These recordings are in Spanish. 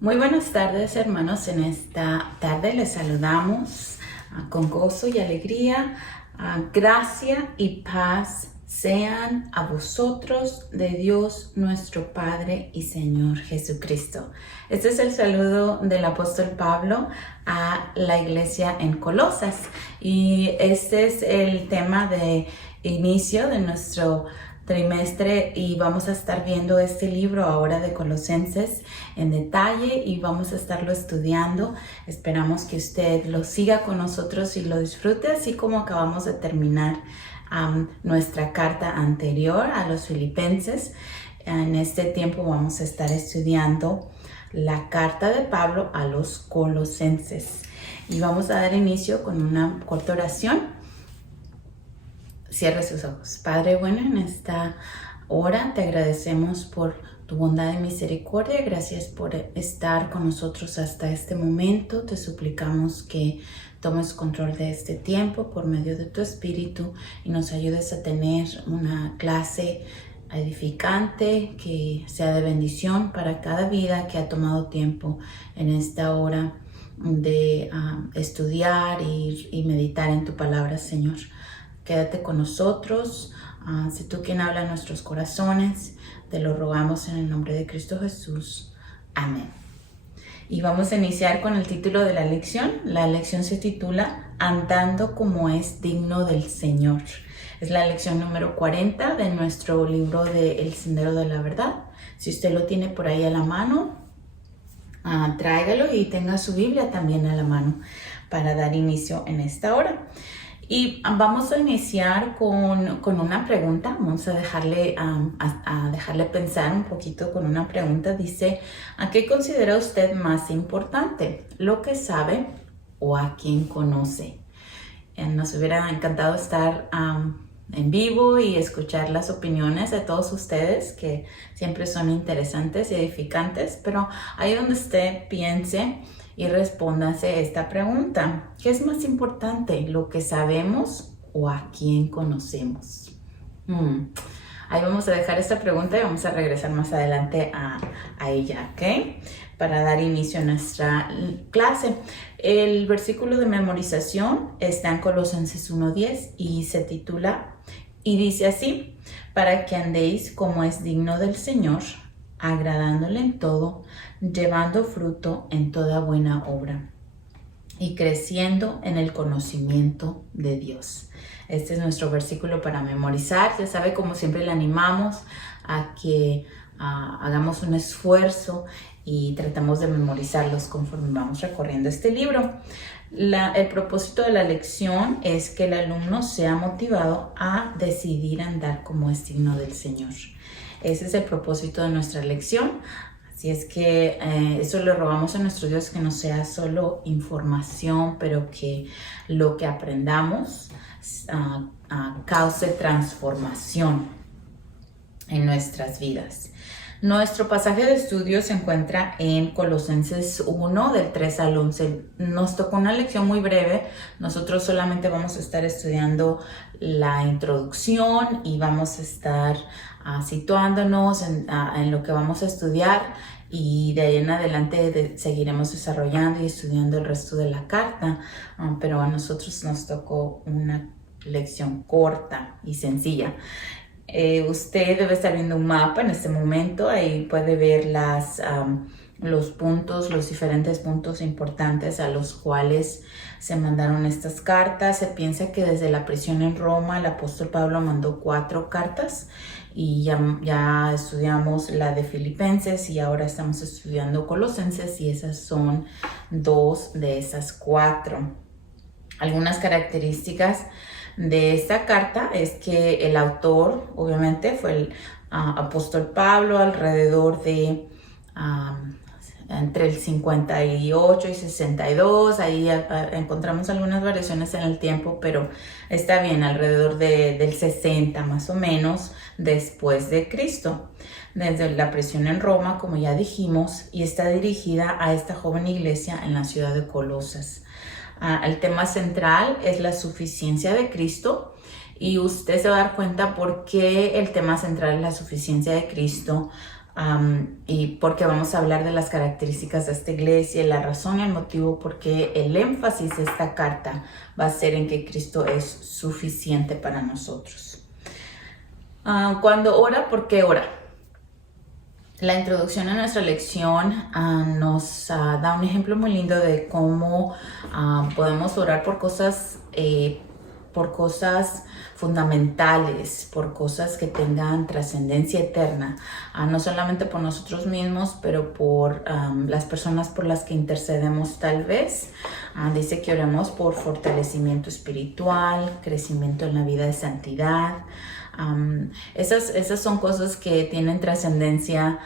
Muy buenas tardes, hermanos. En esta tarde les saludamos con gozo y alegría. Gracia y paz sean a vosotros de Dios nuestro Padre y Señor Jesucristo. Este es el saludo del apóstol Pablo a la iglesia en Colosas y este es el tema de inicio de nuestro trimestre y vamos a estar viendo este libro ahora de Colosenses en detalle y vamos a estarlo estudiando. Esperamos que usted lo siga con nosotros y lo disfrute, así como acabamos de terminar nuestra carta anterior a los filipenses. En este tiempo vamos a estar estudiando la carta de Pablo a los colosenses y vamos a dar inicio con una corta oración. Cierre sus ojos. Padre bueno, en esta hora te agradecemos por tu bondad y misericordia. Gracias por estar con nosotros hasta este momento. Te suplicamos que tomes control de este tiempo por medio de tu Espíritu y nos ayudes a tener una clase edificante, que sea de bendición para cada vida que ha tomado tiempo en esta hora de estudiar y meditar en tu palabra, Señor. Quédate con nosotros, sé tú quien habla en nuestros corazones, te lo rogamos en el nombre de Cristo Jesús. Amén. Y vamos a iniciar con el título de la lección. La lección se titula Andando como es digno del Señor. Es la lección número 40 de nuestro libro de El Sendero de la Verdad. Si usted lo tiene por ahí a la mano, tráigalo y tenga su Biblia también a la mano para dar inicio en esta hora. Y vamos a iniciar con una pregunta. Vamos a dejarle pensar un poquito con una pregunta. Dice, ¿a qué considera usted más importante? ¿Lo que sabe o a quién conoce? Nos hubiera encantado estar en vivo y escuchar las opiniones de todos ustedes, que siempre son interesantes y edificantes, pero ahí donde usted piense y respóndase esta pregunta. ¿Qué es más importante, lo que sabemos o a quién conocemos? Ahí vamos a dejar esta pregunta y vamos a regresar más adelante a ella, ¿ok? Para dar inicio a nuestra clase. El versículo de memorización está en Colosenses 1:10 y se titula, y dice así, para que andéis como es digno del Señor, agradándole en todo, llevando fruto en toda buena obra y creciendo en el conocimiento de Dios. Este es nuestro versículo para memorizar. Ya sabe, como siempre le animamos a que hagamos un esfuerzo y tratamos de memorizarlos conforme vamos recorriendo este libro. El propósito de la lección es que el alumno sea motivado a decidir andar como es digno del Señor. Ese es el propósito de nuestra lección. Así es que eso le rogamos a nuestro Dios, que no sea solo información, pero que lo que aprendamos cause transformación en nuestras vidas. Nuestro pasaje de estudio se encuentra en Colosenses 1, del 3 al 11. Nos tocó una lección muy breve. Nosotros solamente vamos a estar estudiando la introducción y vamos a estar situándonos en lo que vamos a estudiar, y de ahí en adelante seguiremos desarrollando y estudiando el resto de la carta, pero a nosotros nos tocó una lección corta y sencilla. Usted debe estar viendo un mapa en este momento. Ahí puede ver los puntos, los diferentes puntos importantes a los cuales se mandaron estas cartas. Se piensa que desde la prisión en Roma el apóstol Pablo mandó 4 cartas, y ya estudiamos la de Filipenses y ahora estamos estudiando Colosenses, y esas son 2 de esas 4. Algunas características de esta carta es que el autor, obviamente, fue el apóstol Pablo, alrededor de entre el 58 y 62. Ahí encontramos algunas variaciones en el tiempo, pero está bien, alrededor del 60 más o menos después de Cristo, desde la prisión en Roma, como ya dijimos, y está dirigida a esta joven iglesia en la ciudad de Colosas. El tema central es la suficiencia de Cristo, y usted se va a dar cuenta por qué el tema central es la suficiencia de Cristo y porque vamos a hablar de las características de esta iglesia y la razón y el motivo por qué el énfasis de esta carta va a ser en que Cristo es suficiente para nosotros. Cuando ora, ¿por qué ora? La introducción a nuestra lección nos da un ejemplo muy lindo de cómo podemos orar por cosas fundamentales, por cosas que tengan trascendencia eterna, no solamente por nosotros mismos, pero por las personas por las que intercedemos tal vez. Dice que oremos por fortalecimiento espiritual, crecimiento en la vida de santidad. Esas son cosas que tienen trascendencia,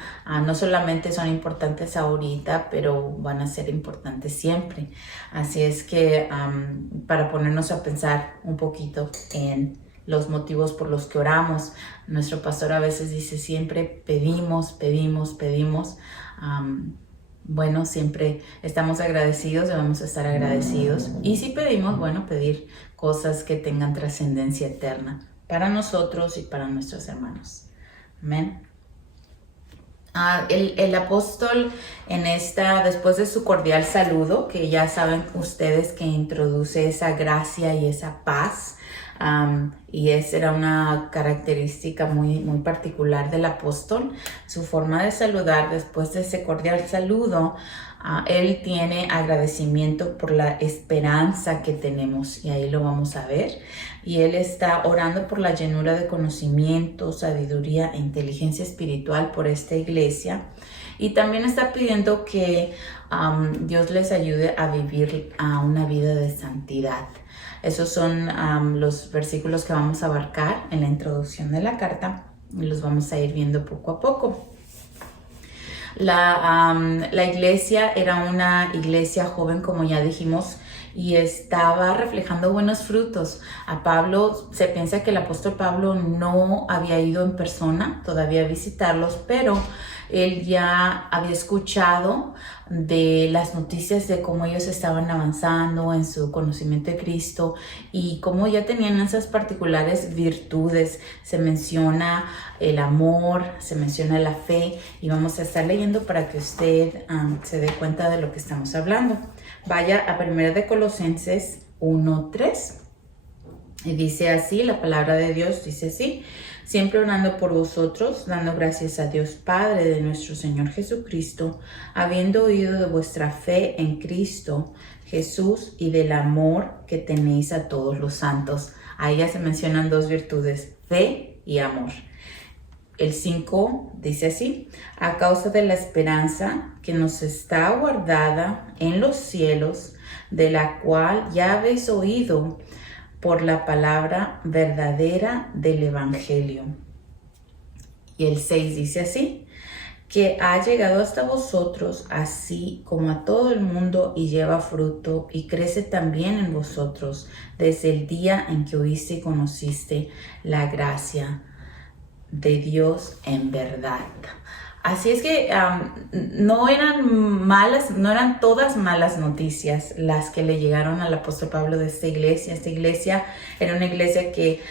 no solamente son importantes ahorita, pero van a ser importantes siempre. Así es que para ponernos a pensar un poquito en los motivos por los que oramos, nuestro pastor a veces dice siempre pedimos. Bueno, siempre estamos agradecidos, debemos estar agradecidos. Y si pedimos, bueno, pedir cosas que tengan trascendencia eterna para nosotros y para nuestros hermanos. Amén. El apóstol después de su cordial saludo, que ya saben ustedes que introduce esa gracia y esa paz, y esa era una característica muy, muy particular del apóstol, su forma de saludar. Después de ese cordial saludo, él tiene agradecimiento por la esperanza que tenemos, y ahí lo vamos a ver. Y él está orando por la llenura de conocimiento, sabiduría e inteligencia espiritual por esta iglesia. Y también está pidiendo que Dios les ayude a vivir una vida de santidad. Esos son los versículos que vamos a abarcar en la introducción de la carta, y los vamos a ir viendo poco a poco. La iglesia era una iglesia joven, como ya dijimos, y estaba reflejando buenos frutos. A Pablo, se piensa que el apóstol Pablo no había ido en persona todavía a visitarlos, pero él ya había escuchado de las noticias de cómo ellos estaban avanzando en su conocimiento de Cristo y cómo ya tenían esas particulares virtudes. Se menciona el amor, se menciona la fe, y vamos a estar leyendo para que usted se dé cuenta de lo que estamos hablando. Vaya a 1 de Colosenses 1:3 y dice así, la palabra de Dios dice así: siempre orando por vosotros, dando gracias a Dios Padre de nuestro Señor Jesucristo, habiendo oído de vuestra fe en Cristo Jesús y del amor que tenéis a todos los santos. Ahí ya se mencionan dos virtudes, fe y amor. El 5 dice así: a causa de la esperanza que nos está guardada en los cielos, de la cual ya habéis oído por la palabra verdadera del Evangelio. Y el 6 dice así: que ha llegado hasta vosotros, así como a todo el mundo, y lleva fruto, y crece también en vosotros, desde el día en que oíste y conociste la gracia de Dios en verdad. Así es que no eran todas malas noticias las que le llegaron al apóstol Pablo de esta iglesia. Esta iglesia era una iglesia que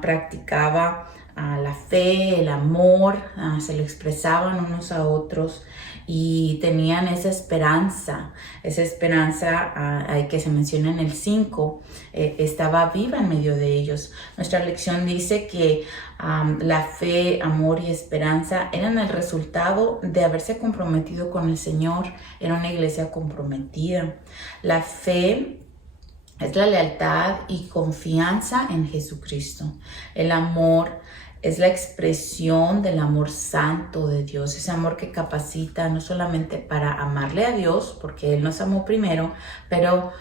practicaba la fe, el amor, se lo expresaban unos a otros y tenían esa esperanza que se menciona en el 5, estaba viva en medio de ellos. Nuestra lección dice que la fe, amor y esperanza eran el resultado de haberse comprometido con el Señor. Era una iglesia comprometida. La fe es la lealtad y confianza en Jesucristo. El amor es la expresión del amor santo de Dios, ese amor que capacita no solamente para amarle a Dios, porque Él nos amó primero, pero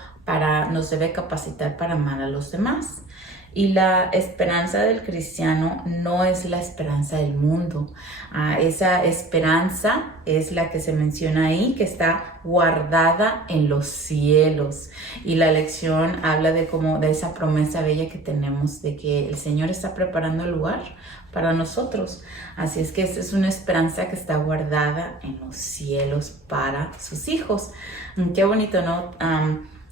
nos debe capacitar para amar a los demás. Y la esperanza del cristiano no es la esperanza del mundo. Esa esperanza es la que se menciona ahí, que está guardada en los cielos. Y la lección habla de esa promesa bella que tenemos de que el Señor está preparando el lugar para nosotros. Así es que esta es una esperanza que está guardada en los cielos para sus hijos. Qué bonito, ¿no?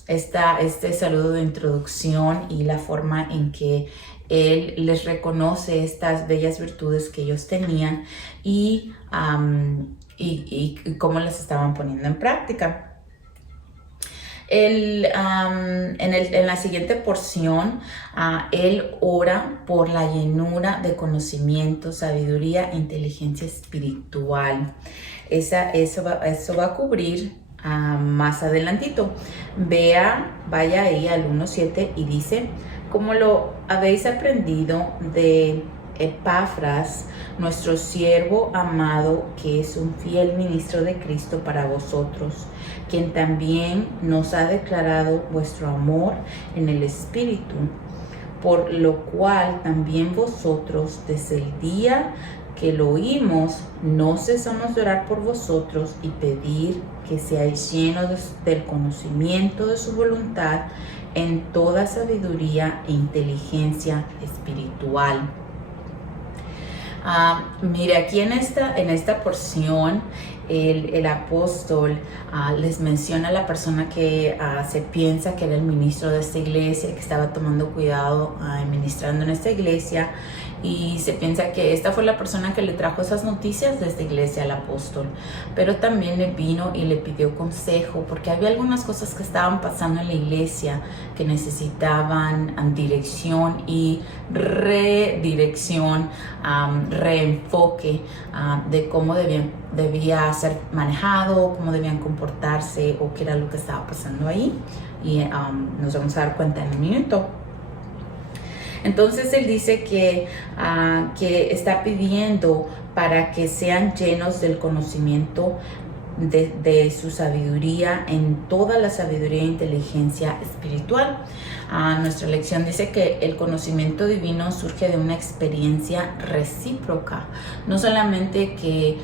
Este saludo de introducción y la forma en que Él les reconoce estas bellas virtudes que ellos tenían y cómo las estaban poniendo en práctica. En la siguiente porción, él ora por la llenura de conocimiento, sabiduría e inteligencia espiritual. Eso va a cubrir más adelantito. Vaya ahí al 1:7 y dice: como lo habéis aprendido de Epafras, nuestro siervo amado, que es un fiel ministro de Cristo para vosotros, quien también nos ha declarado vuestro amor en el Espíritu, por lo cual también vosotros, desde el día que lo oímos, no cesamos de orar por vosotros y pedir que seáis llenos del conocimiento de su voluntad en toda sabiduría e inteligencia espiritual. Mire, aquí en esta porción el apóstol les menciona a la persona que se piensa que era el ministro de esta iglesia, que estaba tomando cuidado ministrando en esta iglesia, y se piensa que esta fue la persona que le trajo esas noticias de esta iglesia al apóstol, pero también le vino y le pidió consejo porque había algunas cosas que estaban pasando en la iglesia que necesitaban dirección y redirección, reenfoque de cómo debía ser manejado, cómo debían comportarse o qué era lo que estaba pasando ahí, y nos vamos a dar cuenta en un minuto. Entonces él dice que está pidiendo para que sean llenos del conocimiento de su sabiduría, en toda la sabiduría e inteligencia espiritual. Nuestra lección dice que el conocimiento divino surge de una experiencia recíproca. No solamente que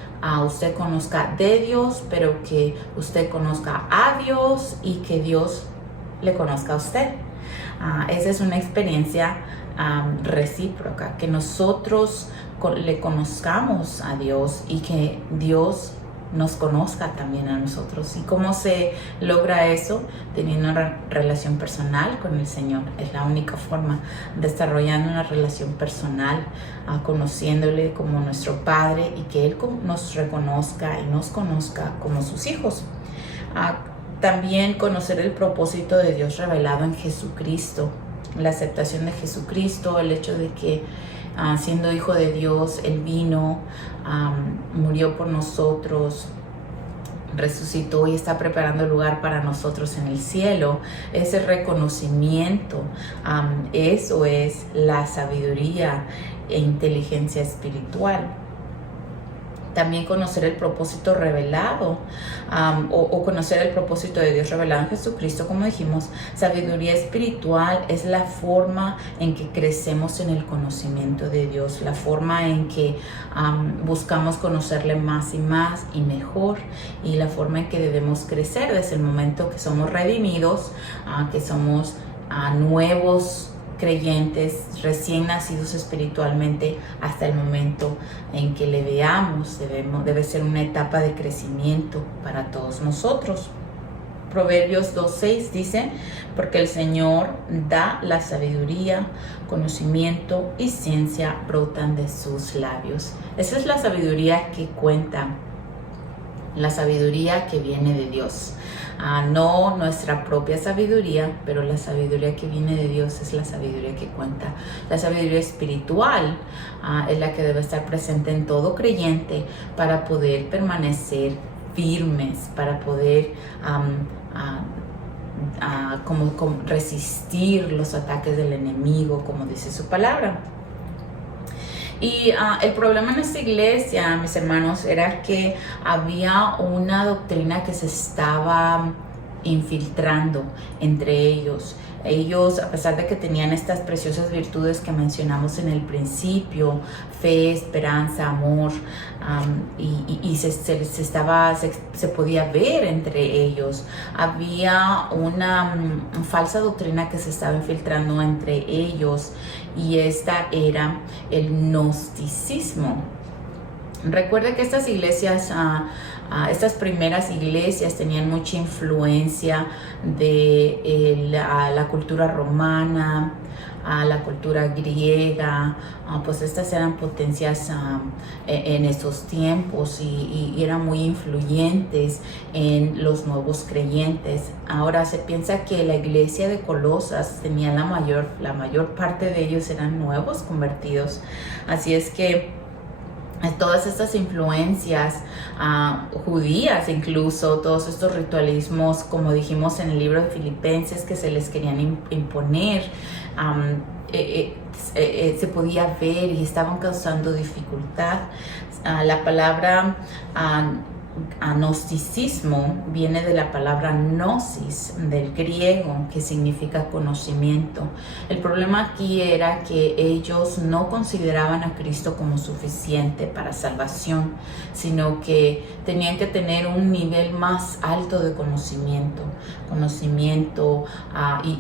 usted conozca de Dios, pero que usted conozca a Dios y que Dios le conozca a usted. Esa es una experiencia recíproca, que nosotros le conozcamos a Dios y que Dios nos conozca también a nosotros. ¿Y cómo se logra eso? Teniendo una relación personal con el Señor. Es la única forma, desarrollando una relación personal, conociéndole como nuestro Padre y que Él nos reconozca y nos conozca como sus hijos. También conocer el propósito de Dios revelado en Jesucristo, la aceptación de Jesucristo, el hecho de que siendo hijo de Dios, Él vino, murió por nosotros, resucitó y está preparando el lugar para nosotros en el cielo. Ese reconocimiento, eso es la sabiduría e inteligencia espiritual. También conocer el propósito revelado o conocer el propósito de Dios revelado en Jesucristo, como dijimos. Sabiduría espiritual es la forma en que crecemos en el conocimiento de Dios, la forma en que buscamos conocerle más y más y mejor, y la forma en que debemos crecer desde el momento que somos redimidos, que somos nuevos creyentes, recién nacidos espiritualmente, hasta el momento en que le veamos. Debe ser una etapa de crecimiento para todos nosotros. Proverbios 2:6 dice: porque el Señor da la sabiduría, conocimiento y ciencia brotan de sus labios. Esa es la sabiduría que cuenta, la sabiduría que viene de Dios. No nuestra propia sabiduría, pero la sabiduría que viene de Dios es la sabiduría que cuenta. La sabiduría espiritual es la que debe estar presente en todo creyente para poder permanecer firmes, para poder como resistir los ataques del enemigo, como dice su palabra. Y el problema en esta iglesia, mis hermanos, era que había una doctrina que se estaba infiltrando entre ellos. Ellos, a pesar de que tenían estas preciosas virtudes que mencionamos en el principio, fe, esperanza, amor, y se podía ver entre ellos. Había una falsa doctrina que se estaba infiltrando entre ellos, y esta era el gnosticismo. Recuerda que estas iglesias, estas primeras iglesias tenían mucha influencia de la cultura romana, la cultura griega, pues estas eran potencias en esos tiempos y eran muy influyentes en los nuevos creyentes. Ahora se piensa que la iglesia de Colosas tenía la mayor parte de ellos eran nuevos convertidos, así es que todas estas influencias judías, incluso todos estos ritualismos, como dijimos en el libro de Filipenses, que se les querían imponer, se podía ver y estaban causando dificultad. La palabra gnosticismo viene de la palabra gnosis, del griego, que significa conocimiento. El problema aquí era que ellos no consideraban a Cristo como suficiente para salvación, sino que tenían que tener un nivel más alto de conocimiento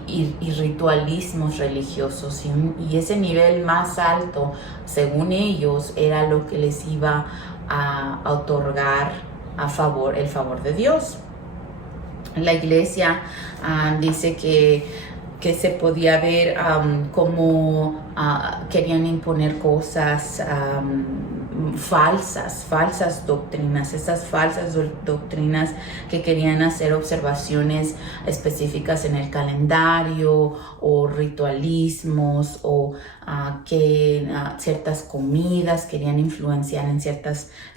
y ritualismos religiosos. Y ese nivel más alto, según ellos, era lo que les iba a otorgar el favor de Dios. La iglesia dice que se podía ver cómo querían imponer cosas falsas doctrinas, estas falsas doctrinas que querían hacer observaciones específicas en el calendario o ritualismos o que ciertas comidas querían influenciar en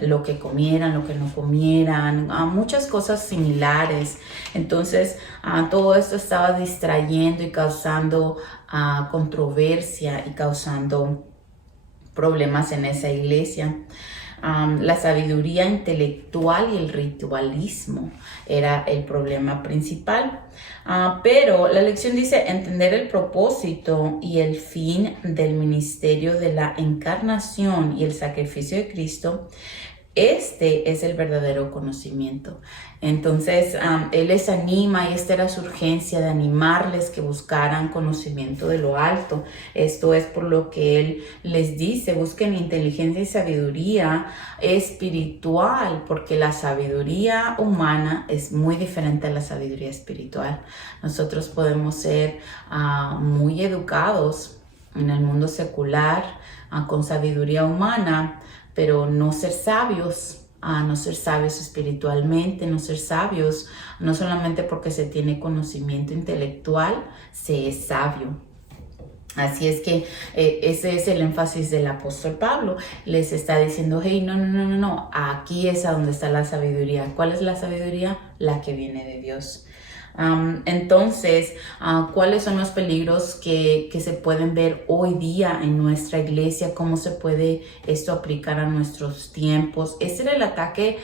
lo que comieran, lo que no comieran, muchas cosas similares. Entonces todo esto estaba distrayendo y causando controversia y causando problemas en esa iglesia. La sabiduría intelectual y el ritualismo era el problema principal. Pero la lección dice entender el propósito y el fin del ministerio de la encarnación y el sacrificio de Cristo. Este es el verdadero conocimiento. Entonces, Él les anima, y esta era su urgencia de animarles que buscaran conocimiento de lo alto. Esto es por lo que Él les dice, busquen inteligencia y sabiduría espiritual, porque la sabiduría humana es muy diferente a la sabiduría espiritual. Nosotros podemos ser muy educados en el mundo secular con sabiduría humana, pero no ser sabios, no ser sabios espiritualmente, no ser sabios, no solamente porque se tiene conocimiento intelectual, se es sabio. Así es que ese es el énfasis del apóstol Pablo. Les está diciendo, hey, no, aquí es a donde está la sabiduría. ¿Cuál es la sabiduría? La que viene de Dios. Entonces, ¿cuáles son los peligros que se pueden ver hoy día en nuestra iglesia? ¿Cómo se puede esto aplicar a nuestros tiempos? Ese era el ataque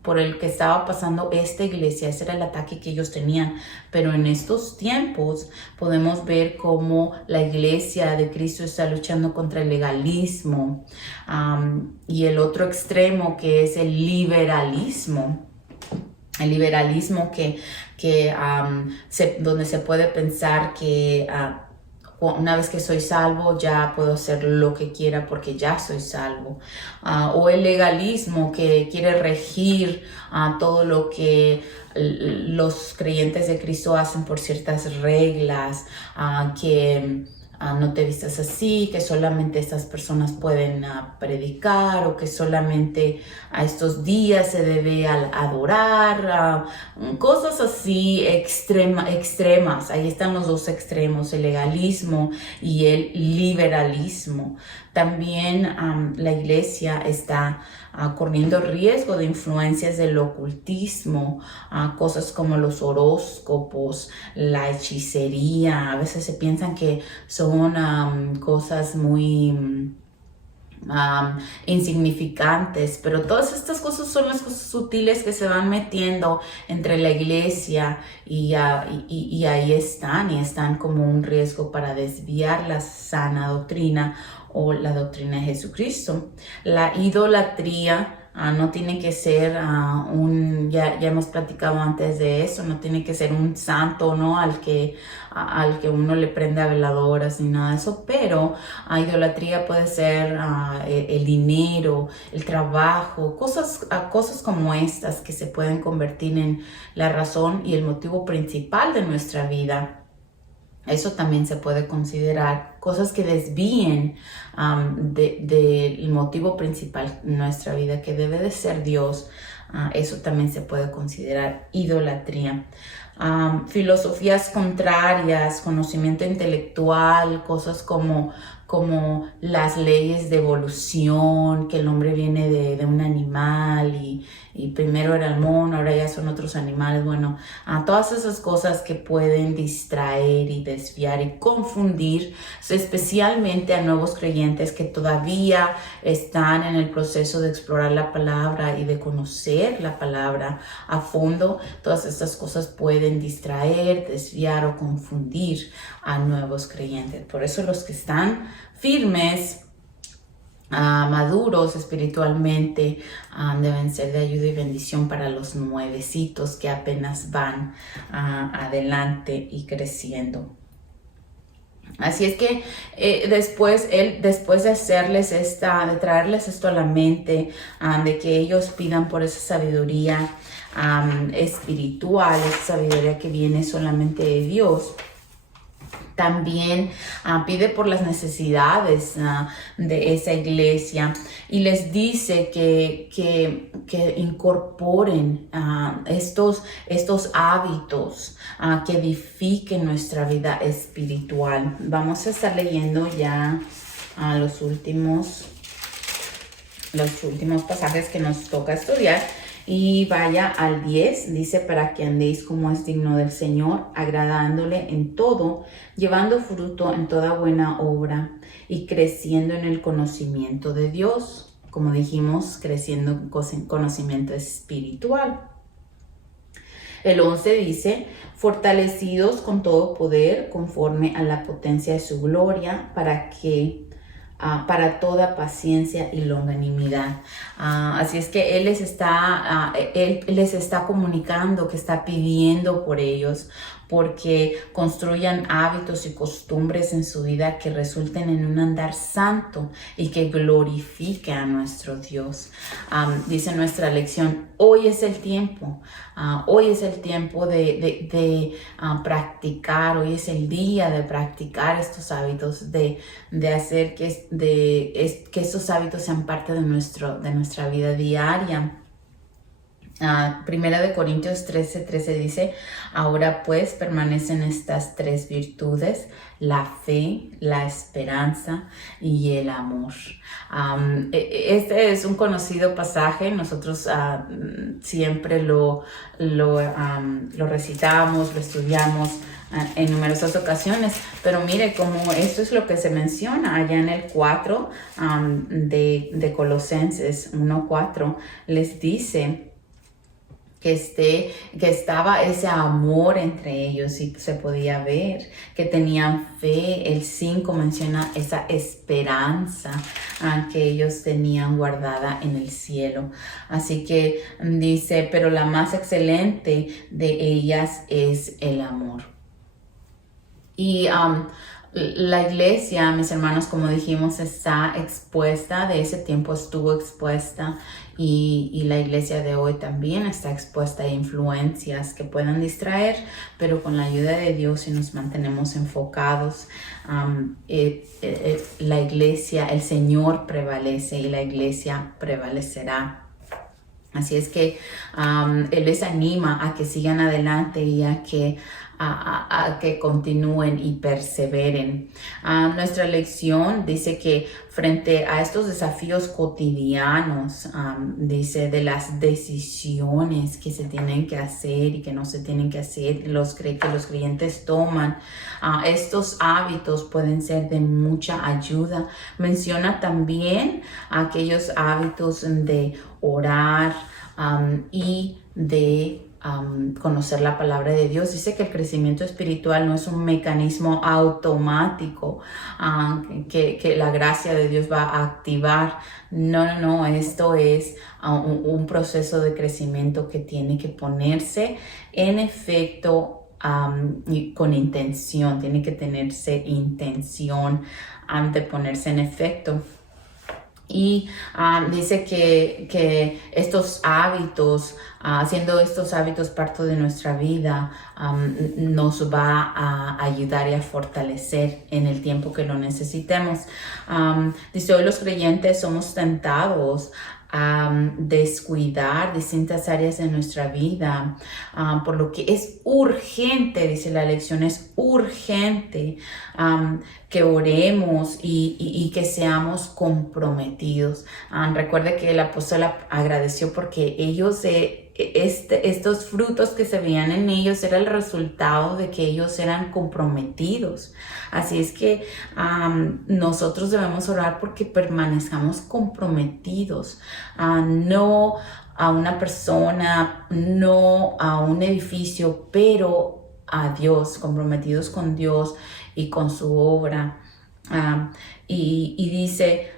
por el que estaba pasando esta iglesia, ese era el ataque que ellos tenían. Pero en estos tiempos podemos ver cómo la iglesia de Cristo está luchando contra el legalismo y el otro extremo, que es el liberalismo. El liberalismo donde se puede pensar que una vez que soy salvo ya puedo hacer lo que quiera porque ya soy salvo. O el legalismo que quiere regir todo lo que los creyentes de Cristo hacen por ciertas reglas, que no te vistas así, que solamente estas personas pueden predicar, o que solamente a estos días se debe adorar, cosas así extremas. Ahí están los dos extremos, el legalismo y el liberalismo. También la iglesia está corriendo riesgo de influencias del ocultismo, cosas como los horóscopos, la hechicería. A veces se piensan que son cosas muy insignificantes, pero todas estas cosas son las cosas sutiles que se van metiendo entre la iglesia y ahí están como un riesgo para desviar la sana doctrina o la doctrina de Jesucristo. La idolatría No tiene que ser ya hemos platicado antes de eso, no tiene que ser un santo, ¿no? Al que uno le prenda veladoras ni nada de eso, pero idolatría puede ser el dinero, el trabajo, cosas como estas que se pueden convertir en la razón y el motivo principal de nuestra vida. Eso también se puede considerar cosas que desvíen del motivo principal de nuestra vida, que debe de ser Dios. Eso también se puede considerar idolatría. Filosofías contrarias, conocimiento intelectual, cosas como las leyes de evolución, que el hombre viene de un animal y primero era el mono, ahora ya son otros animales. Bueno, todas esas cosas que pueden distraer y desviar y confundir, especialmente a nuevos creyentes que todavía están en el proceso de explorar la palabra y de conocer la palabra a fondo. Todas estas cosas pueden distraer, desviar o confundir a nuevos creyentes. Por eso los que están firmes, maduros espiritualmente, deben ser de ayuda y bendición para los nuevecitos que apenas van adelante y creciendo. Así es que después de hacerles de traerles esto a la mente, de que ellos pidan por esa sabiduría espiritual, esa sabiduría que viene solamente de Dios, también pide por las necesidades de esa iglesia y les dice que incorporen estos hábitos que edifiquen nuestra vida espiritual. Vamos a estar leyendo ya los últimos pasajes que nos toca estudiar. Y vaya al 10, dice, para que andéis como es digno del Señor, agradándole en todo, llevando fruto en toda buena obra y creciendo en el conocimiento de Dios. Como dijimos, creciendo en conocimiento espiritual. El 11 dice, fortalecidos con todo poder, conforme a la potencia de su gloria, para toda paciencia y longanimidad. Así es que Él les está comunicando, que está pidiendo por ellos, porque construyan hábitos y costumbres en su vida que resulten en un andar santo y que glorifique a nuestro Dios. Dice nuestra lección, hoy es el tiempo. Hoy es el tiempo de practicar, hoy es el día de practicar estos hábitos, de hacer que estos hábitos sean parte de nuestra vida diaria. Primera de Corintios 13:13 dice, ahora pues permanecen estas tres virtudes, la fe, la esperanza y el amor. Este es un conocido pasaje, nosotros siempre lo recitamos, lo estudiamos en numerosas ocasiones, pero mire cómo esto es lo que se menciona allá en el 4 de Colosenses 1:4, les dice que estaba ese amor entre ellos y se podía ver que tenían fe. El 5 menciona esa esperanza que ellos tenían guardada en el cielo. Así que dice, pero la más excelente de ellas es el amor. Y la iglesia, mis hermanos, como dijimos, está expuesta, de ese tiempo estuvo expuesta y la iglesia de hoy también está expuesta a influencias que puedan distraer, pero con la ayuda de Dios, si nos mantenemos enfocados, la iglesia, el Señor prevalece y la iglesia prevalecerá. Así es que Él les anima a que sigan adelante y a que continúen y perseveren. Nuestra lección dice que frente a estos desafíos cotidianos, dice de las decisiones que se tienen que hacer y que no se tienen que hacer, que los creyentes toman, estos hábitos pueden ser de mucha ayuda. Menciona también aquellos hábitos de orar y de conocer la palabra de Dios. Dice que el crecimiento espiritual no es un mecanismo automático que la gracia de Dios va a activar. No, esto es un proceso de crecimiento que tiene que ponerse en efecto y con intención, tiene que tenerse intención de ponerse en efecto. Y dice que estos hábitos, haciendo estos hábitos parte de nuestra vida, nos va a ayudar y a fortalecer en el tiempo que lo necesitemos. Dice, hoy los creyentes somos tentados a descuidar distintas áreas de nuestra vida, por lo que es urgente, dice la lección, es urgente que oremos y que seamos comprometidos. Recuerde que el apóstol agradeció porque ellos estos frutos que se veían en ellos era el resultado de que ellos eran comprometidos. Así es que nosotros debemos orar porque permanezcamos comprometidos, no a una persona, no a un edificio, pero a Dios, comprometidos con Dios y con su obra. Y dice,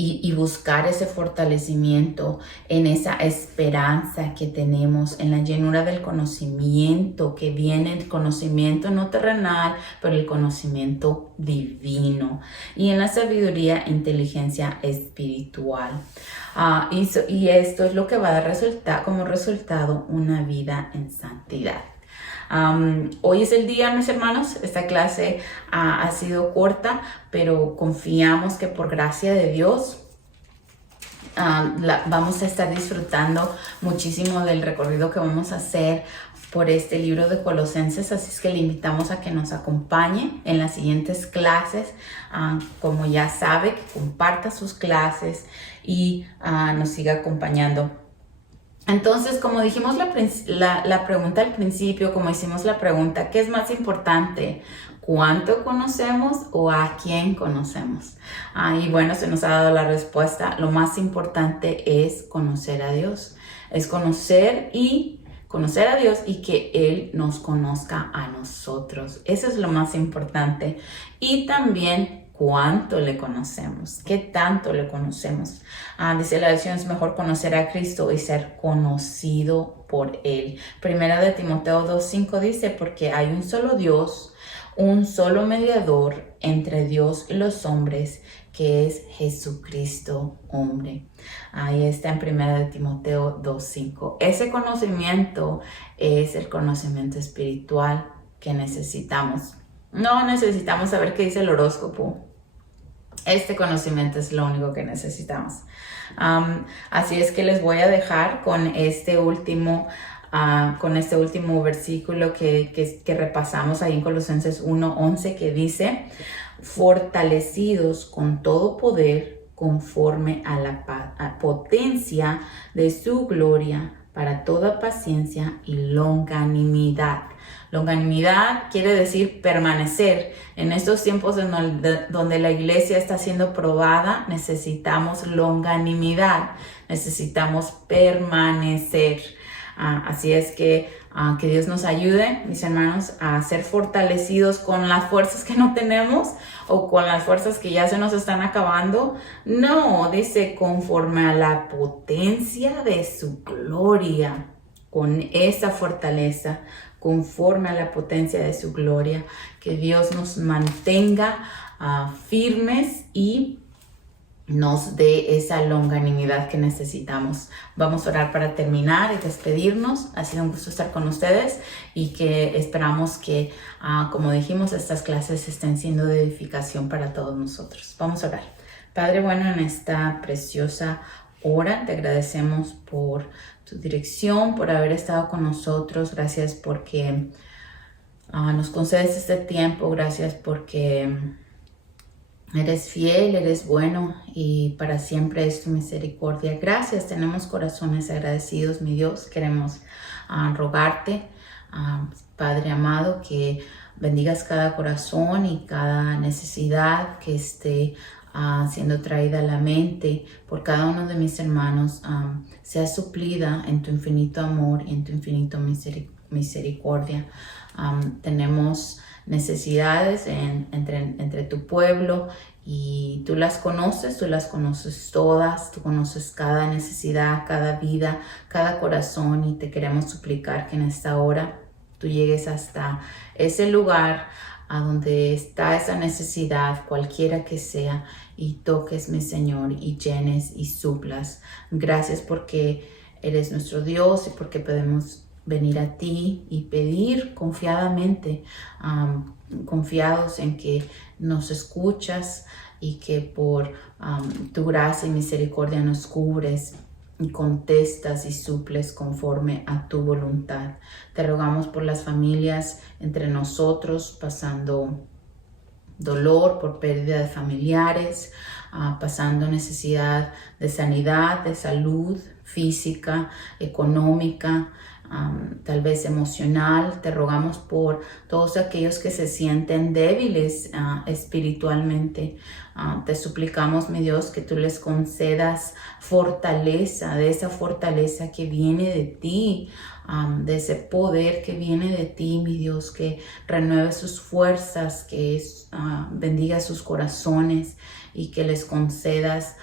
y buscar ese fortalecimiento en esa esperanza que tenemos, en la llenura del conocimiento que viene, el conocimiento no terrenal, pero el conocimiento divino, y en la sabiduría e inteligencia espiritual. Y esto es lo que va a dar como resultado una vida en santidad. Hoy es el día, mis hermanos. Esta clase ha sido corta, pero confiamos que por gracia de Dios vamos a estar disfrutando muchísimo del recorrido que vamos a hacer por este libro de Colosenses. Así es que le invitamos a que nos acompañe en las siguientes clases. Como ya sabe, que comparta sus clases y nos siga acompañando. Entonces, como dijimos la pregunta al principio, como hicimos la pregunta, ¿qué es más importante? ¿Cuánto conocemos o a quién conocemos? Y bueno, se nos ha dado la respuesta. Lo más importante es conocer a Dios. Es conocer a Dios y que Él nos conozca a nosotros. Eso es lo más importante. Y también ¿cuánto le conocemos? ¿Qué tanto le conocemos? Dice la lección, es mejor conocer a Cristo y ser conocido por Él. Primera de Timoteo 2:5 dice, porque hay un solo Dios, un solo mediador entre Dios y los hombres, que es Jesucristo, hombre. Ahí está en Primera de Timoteo 2:5. Ese conocimiento es el conocimiento espiritual que necesitamos. No necesitamos saber qué dice el horóscopo. Este conocimiento es lo único que necesitamos. Así es que les voy a dejar con este último versículo que repasamos ahí en Colosenses 1:11, que dice, fortalecidos con todo poder conforme a la potencia de su gloria para toda paciencia y longanimidad. Longanimidad quiere decir permanecer. En estos tiempos donde la iglesia está siendo probada, necesitamos longanimidad, necesitamos permanecer. Así es que Dios nos ayude, mis hermanos, a ser fortalecidos con las fuerzas que no tenemos o con las fuerzas que ya se nos están acabando. No, dice conforme a la potencia de su gloria, con esa fortaleza, conforme a la potencia de su gloria, que Dios nos mantenga firmes y nos dé esa longanimidad que necesitamos. Vamos a orar para terminar y despedirnos. Ha sido un gusto estar con ustedes y que esperamos que, como dijimos, estas clases estén siendo de edificación para todos nosotros. Vamos a orar. Padre bueno, en esta preciosa hora te agradecemos por tu dirección, por haber estado con nosotros. Gracias porque nos concedes este tiempo. Gracias porque eres fiel, eres bueno y para siempre es tu misericordia. Gracias, tenemos corazones agradecidos, mi Dios. Queremos rogarte, Padre amado, que bendigas cada corazón y cada necesidad que esté siendo traída a la mente por cada uno de mis hermanos, sea suplida en tu infinito amor y en tu infinito misericordia. Tenemos necesidades entre tu pueblo y tú las conoces todas, tú conoces cada necesidad, cada vida, cada corazón, y te queremos suplicar que en esta hora tú llegues hasta ese lugar a donde está esa necesidad, cualquiera que sea, y toques, mi Señor, y llenes y suplas. Gracias porque eres nuestro Dios y porque podemos venir a ti y pedir confiadamente, confiados en que nos escuchas y que por tu gracia y misericordia nos cubres y contestas y suples conforme a tu voluntad. Te rogamos por las familias entre nosotros, pasando dolor por pérdida de familiares, pasando necesidad de sanidad, de salud física, económica, tal vez emocional. Te rogamos por todos aquellos que se sienten débiles espiritualmente. Te suplicamos, mi Dios, que tú les concedas fortaleza, de esa fortaleza que viene de ti, de ese poder que viene de ti, mi Dios, que renueve sus fuerzas, que bendiga sus corazones y que les concedas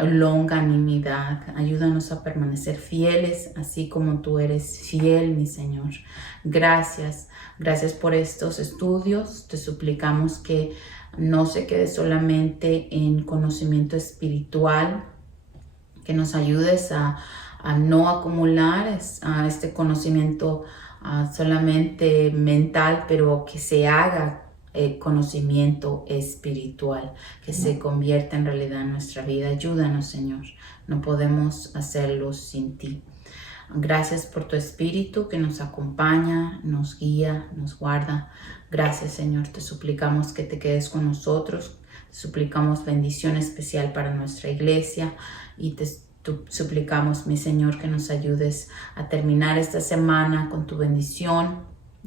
longanimidad. Ayúdanos a permanecer fieles, así como tú eres fiel, mi Señor. Gracias por estos estudios. Te suplicamos que no se quede solamente en conocimiento espiritual, que nos ayudes a no acumular este conocimiento solamente mental, pero que se haga conocimiento espiritual, que se convierta en realidad en nuestra vida. Ayúdanos, Señor. No podemos hacerlo sin ti. Gracias por tu Espíritu que nos acompaña, nos guía, nos guarda. Gracias, Señor. Te suplicamos que te quedes con nosotros. Te suplicamos bendición especial para nuestra iglesia y te suplicamos, mi Señor, que nos ayudes a terminar esta semana con tu bendición,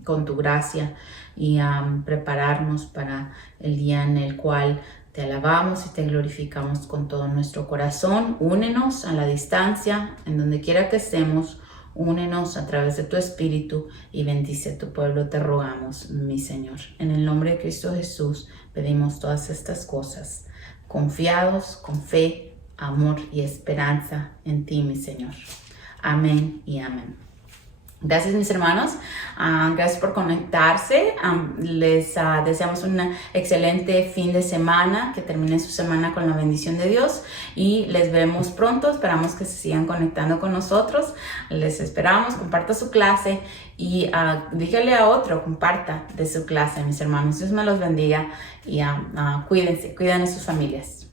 con tu gracia, y a prepararnos para el día en el cual te alabamos y te glorificamos con todo nuestro corazón. Únenos a la distancia, en donde quiera que estemos. Únenos a través de tu Espíritu y bendice a tu pueblo, te rogamos, mi Señor. En el nombre de Cristo Jesús pedimos todas estas cosas, confiados, con fe, amor y esperanza en ti, mi Señor. Amén y amén. Gracias, mis hermanos. Gracias por conectarse. Les deseamos un excelente fin de semana, que termine su semana con la bendición de Dios y les vemos pronto. Esperamos que se sigan conectando con nosotros. Les esperamos. Comparta su clase y dígale a otro, comparta de su clase, mis hermanos. Dios me los bendiga y cuídense, cuiden a sus familias.